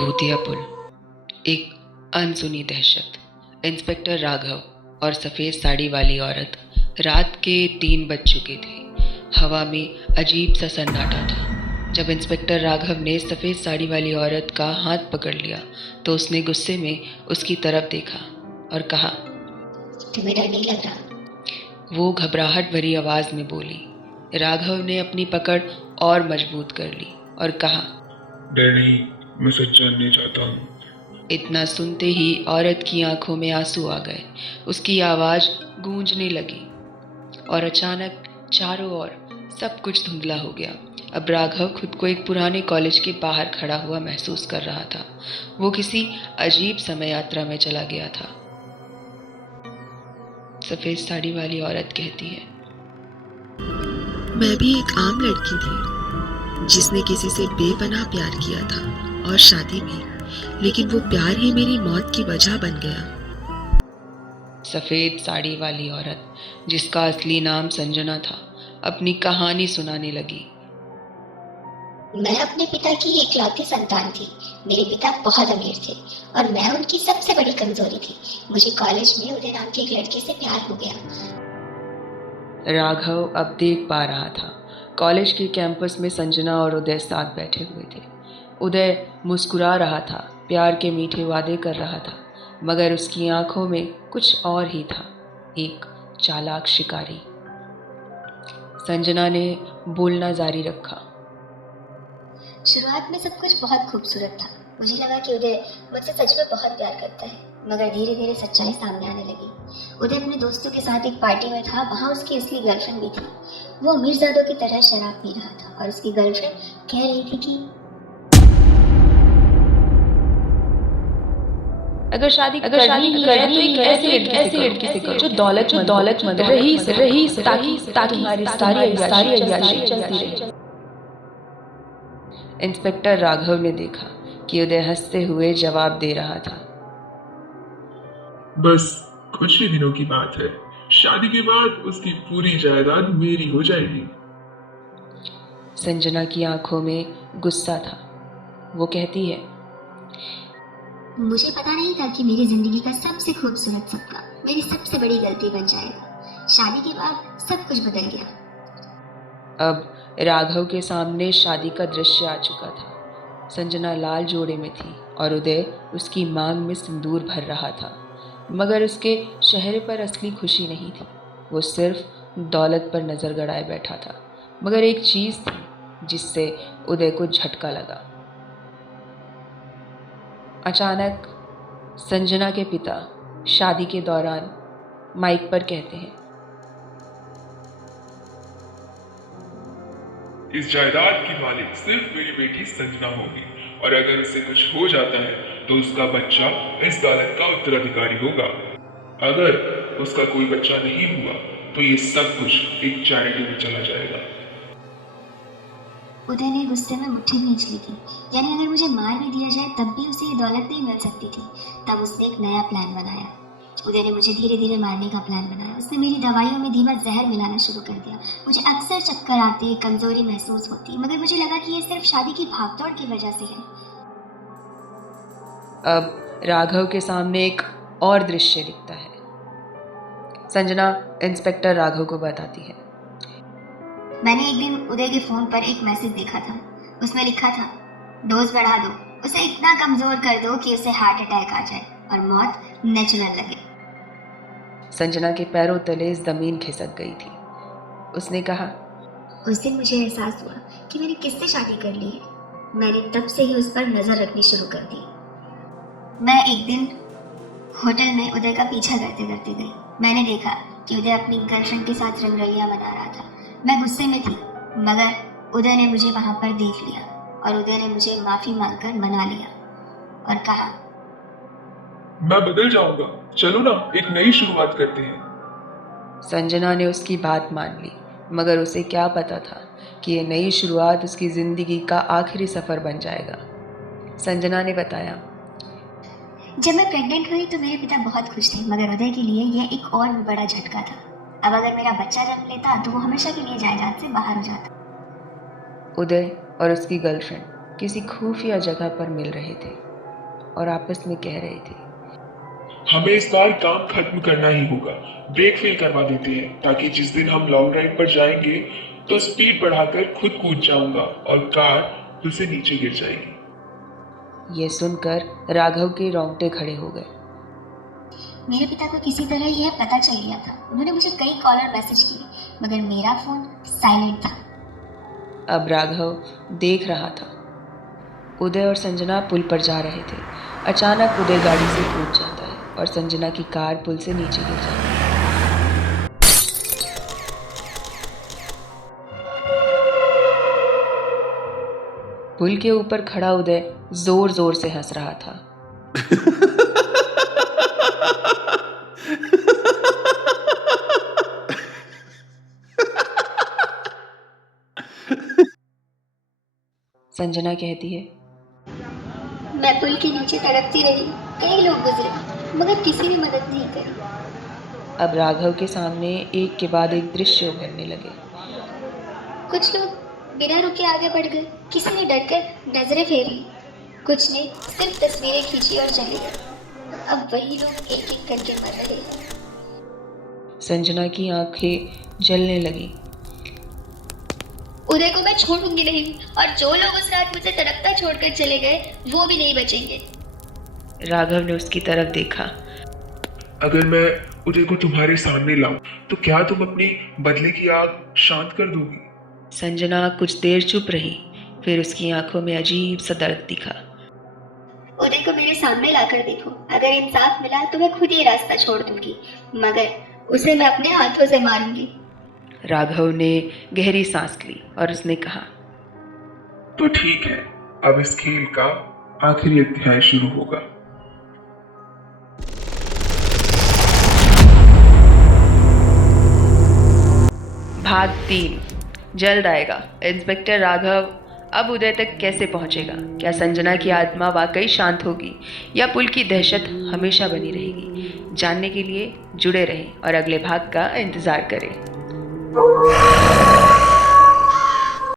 भूतिया पुल। एक अनसुनी दहशत। इंस्पेक्टर राघव और सफ़ेद साड़ी वाली औरत। रात के 3 बज चुके थे। हवा में अजीब सा सन्नाटा था। जब इंस्पेक्टर राघव ने सफ़ेद साड़ी वाली औरत का हाथ पकड़ लिया तो उसने गुस्से में उसकी तरफ देखा और कहा, तुम्हें डर नहीं लग रहा? वो घबराहट भरी आवाज़ में बोली। राघव ने अपनी पकड़ और मजबूत कर ली और कहा, डर नहीं, मैं सच जानने चाहता हूँ। इतना सुनते ही औरत की आंखों में आंसू आ गए। उसकी आवाज़ गूंजने लगी और अचानक चारों ओर सब कुछ धुंधला हो गया। अब राघव खुद को एक पुराने कॉलेज के बाहर खड़ा हुआ महसूस कर रहा था। वो किसी अजीब समय यात्रा में चला गया था। सफ़ेद साड़ी वाली औरत कहती है, मैं भी एक आम लड़की थी जिसने किसी से बेपनाह प्यार किया था और शादी भी, लेकिन वो प्यार ही मेरी मौत की वजह बन गया। सफ़ेद साड़ी वाली औरत, जिसका असली नाम संजना था, अपनी कहानी सुनाने लगी। मैं अपने पिता की इकलौती संतान थी। मेरे पिता बहुत अमीर थे और मैं उनकी सबसे बड़ी कमजोरी थी। मुझे कॉलेज में उदय नाम के एक लड़के से प्यार हो गया। राघव अब देख पा रहा था। कॉलेज के कैंपस में संजना और उदय साथ बैठे हुए थे। उदय मुस्कुरा रहा था, प्यार के मीठे वादे कर रहा था, मगर उसकी आंखों में कुछ और ही था, एक चालाक शिकारी। संजना ने बोलना जारी रखा। शुरुआत में सब कुछ बहुत खूबसूरत था। मुझे लगा कि उदय मुझसे सच में बहुत प्यार करता है, मगर धीरे धीरे सच्चाई सामने आने लगी। उदय अपने दोस्तों के साथ एक पार्टी में था। वहाँ उसकी असली गर्लफ्रेंड भी थी। वो अमीरजादों की तरह शराब पी रहा था और उसकी गर्लफ्रेंड कह रही थी कि अगर शादी करनी ही है तो एक ऐसी लड़की से करो जो दौलतमंद रही ताकि तुम्हारी सारी अय्याशी चलती रहे। इंस्पेक्टर राघव ने देखा कि उदय हंसते हुए जवाब दे रहा था, बस कुछ ही दिनों की बात है। शादी के बाद उसकी पूरी जायदाद मेरी हो जाएगी। संजना की आंखों में गुस्सा था। वो कहती है, मुझे पता नहीं था कि मेरी जिंदगी का सबसे खूबसूरत सपना मेरी सबसे बड़ी गलती बन जाएगा। शादी के बाद सब कुछ बदल गया। अब राघव के सामने शादी का दृश्य आ चुका था। संजना लाल जोड़े में थी और उदय उसकी मांग में सिंदूर भर रहा था, मगर उसके चेहरे पर असली खुशी नहीं थी। वो सिर्फ दौलत पर नज़र गड़ाए बैठा था। मगर एक चीज़ थी जिससे उदय को झटका लगा। अचानक संजना के पिता शादी के दौरान माइक पर कहते हैं, इस जायदाद की मालिक सिर्फ मेरी बेटी संजना होगी, और अगर उसे कुछ हो जाता है तो उसका बच्चा इस दौलत का उत्तराधिकारी होगा। अगर उसका कोई बच्चा नहीं हुआ तो ये सब कुछ एक चैरिटी में चला जाएगा। उदय ने गुस्से में मुट्ठी भींच ली थी। यानी अगर मुझे मार भी दिया जाए तब भी उसे ये दौलत नहीं मिल सकती थी। तब उसने एक नया प्लान बनाया। उदय ने मुझे धीरे धीरे मारने का प्लान बनाया। उसने मेरी दवाइयों में धीमा जहर मिलाना शुरू कर दिया। मुझे अक्सर चक्कर आते, कमजोरी महसूस होती, मगर मुझे लगा कि ये सिर्फ शादी की भागदौड़ की वजह से है। अब राघव के सामने एक और दृश्य दिखता है। संजना इंस्पेक्टर राघव को बताती है, मैंने एक दिन उदय के फोन पर एक मैसेज देखा था। उसमें लिखा था, डोज बढ़ा दो, उसे इतना कमजोर कर दो कि उसे हार्ट अटैक आ जाए और मौत नेचुरल लगे। संजना के पैरों तले जमीन खिसक गई थी। उसने कहा, उस दिन मुझे एहसास हुआ कि मैंने किससे शादी कर ली है। मैंने तब से ही उस पर नजर रखनी शुरू कर दी। मैं एक दिन होटल में उदय का पीछा करते करते गई। मैंने देखा कि उदय अपनी गर्लफ्रेंड के साथ रंगरलियां मना रहा था। मैं गुस्से में थी, मगर उदय ने मुझे वहां पर देख लिया और उदय ने मुझे माफी मांगकर मना लिया और कहा, मैं बदल जाऊंगा, चलो ना एक नई शुरुआत करते हैं। संजना ने उसकी बात मान ली, मगर उसे क्या पता था कि ये नई शुरुआत उसकी जिंदगी का आखिरी सफर बन जाएगा। संजना ने बताया, जब मैं प्रेग्नेंट हुई तो मेरे पिता बहुत खुश थे, मगर उदय के लिए यह एक और भी बड़ा झटका था। अब अगर मेरा बच्चा जन्म लेता तो वो हमेशा के लिए जायदाद से बाहर हो जाता। उदय और उसकी गर्लफ्रेंड किसी खुफिया जगह पर मिल रहे थे। और आपस में कह रहे थे, हमें इस बार काम खत्म करना ही होगा। ब्रेक फेल करवा देते हैं ताकि जिस दिन हम लॉन्ग ड्राइव पर जाएंगे तो स्पीड बढ़ाकर खुद कूद जाऊंगा और कार फिर से नीचे गिर जाएगी। यह सुनकर राघव के रोंगटे खड़े हो गए। मेरे पिता को किसी तरह यह पता चल गया था। उन्होंने मुझे कई कॉल और मैसेज किए, मगर मेरा फोन साइलेंट था। अब राघव देख रहा था। उदय और संजना पुल पर जा रहे थे। अचानक उदय गाड़ी से कूद जाता है और संजना की कार पुल से नीचे गिर जाती है। पुल के ऊपर खड़ा उदय जोर जोर से हंस रहा था। संजना कहती है, मैं पुल के नीचे तड़पती रही। कई लोग गुजरे, मगर किसी ने मदद नहीं करी। अब राघव के सामने एक के बाद एक दृश्य उभरने लगे। कुछ लोग बिना रुके आगे बढ़ गए, किसी ने डरकर नजरें फेरी, कुछ ने सिर्फ तस्वीरें खींची और चले गए। अब वही लोग एक एक करके मर रहे हैं। संजना की आंखें जलने लगी। उदय को मैं छोड़ूंगी नहीं, और जो लोग उस रात मुझे तड़पता छोड़कर चले गए वो भी नहीं बचेंगे। राघव ने उसकी तरफ देखा। अगर मैं उदय को तुम्हारे सामने लाऊं तो क्या तुम अपनी बदले की आग शांत कर दोगी? संजना कुछ देर चुप रही, फिर उसकी आंखों में अजीब सा दर्द दिखा। उदय को मेरे सामने लाकर देखो। अगर इंसाफ मिला तो मैं खुद ही रास्ता छोड़ दूंगी, मगर उसे मैं अपने हाथों से मारूंगी। राघव ने गहरी सांस ली और उसने कहा, तो ठीक है, अब इस खेल का आखिरी अध्याय शुरू होगा। भाग 3 जल्द आएगा। इंस्पेक्टर राघव अब उदय तक कैसे पहुंचेगा? क्या संजना की आत्मा वाकई शांत होगी या पुल की दहशत हमेशा बनी रहेगी? जानने के लिए जुड़े रहें और अगले भाग का इंतजार करें।